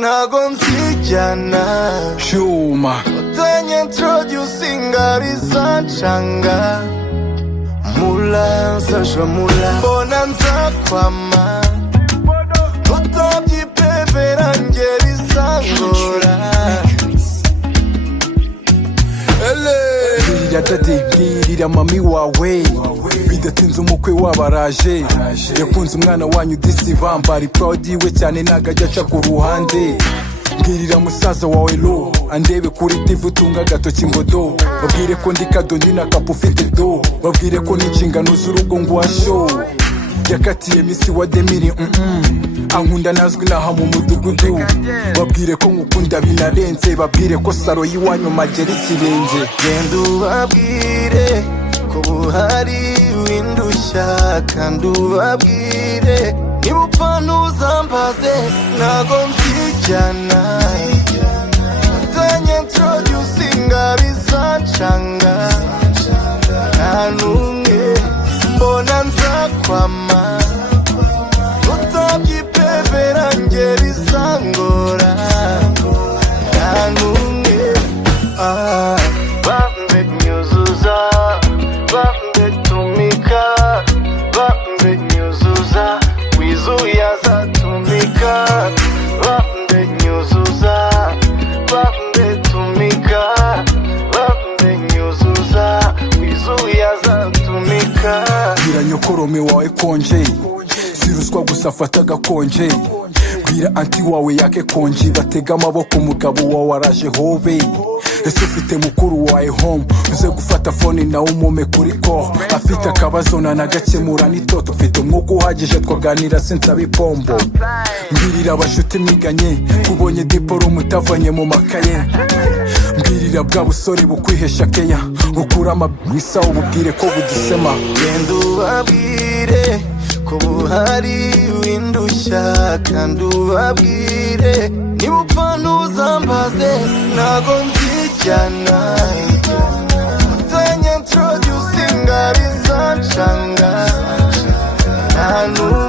ntago nzijyana Shuma utanyiintroducing arizancanga mula nsasha mula mbona nzakwama utabyipevera nge bizangora Mbwirira dadi mbwirira mami wawe bidatinze umukwe wabaraje yakunze umwana wanyu disi bambari proud iwe cyane nagajya aca ku ruhande mbwirira musaza wawe lo andebe kuri TV utunga agatoki ngo do babwire ko ndi kado ndi na kapu ufite do babwire ko n'inshingano z'urugo ngo washo yakatiye misi wa demiri ankunda nazwi naha mu mudugudu babwire ko ngukunda binarenze babwire ko saro yiwanyu magera ikirenge genda ubabwire ko buhari windushya kandi ubabwire niba upfa ntuzambaze ntago nzijyana utanyiintroducing arizancanga nta n'umwe mbona nzakwama utabyipevera nge bizangora nta n'umwe bambe nyuzuza bambe tumika bambe nyuzuza wizuye azatumika bambe nyuzuza bambe tumika bambe nyuzuza wizuye azatumika bwira nyokorome wawe konje siruswa gusa afata agakonje bwira anti wawe yake konji batega amaboko umugabo wawe araje hobe ese ufite mukuru wawe home uze gufata phone nawe umume kuri ko afite akabazo nanagakemura n'itoto ufite umwuka uhagije twaganira sinsabe ipombo mbwirira abashuti mwiganye kubonye diplome utavanye mu makaye mbwirira bwa busore bukwihesha keya bukura amabisa ububwire ko budisema genda ubabwire ko buhari windushya kandi ubabwire niba upfa ntuzambaze ntago nzijyana utanyiintroducing arizancanga nta n'umwe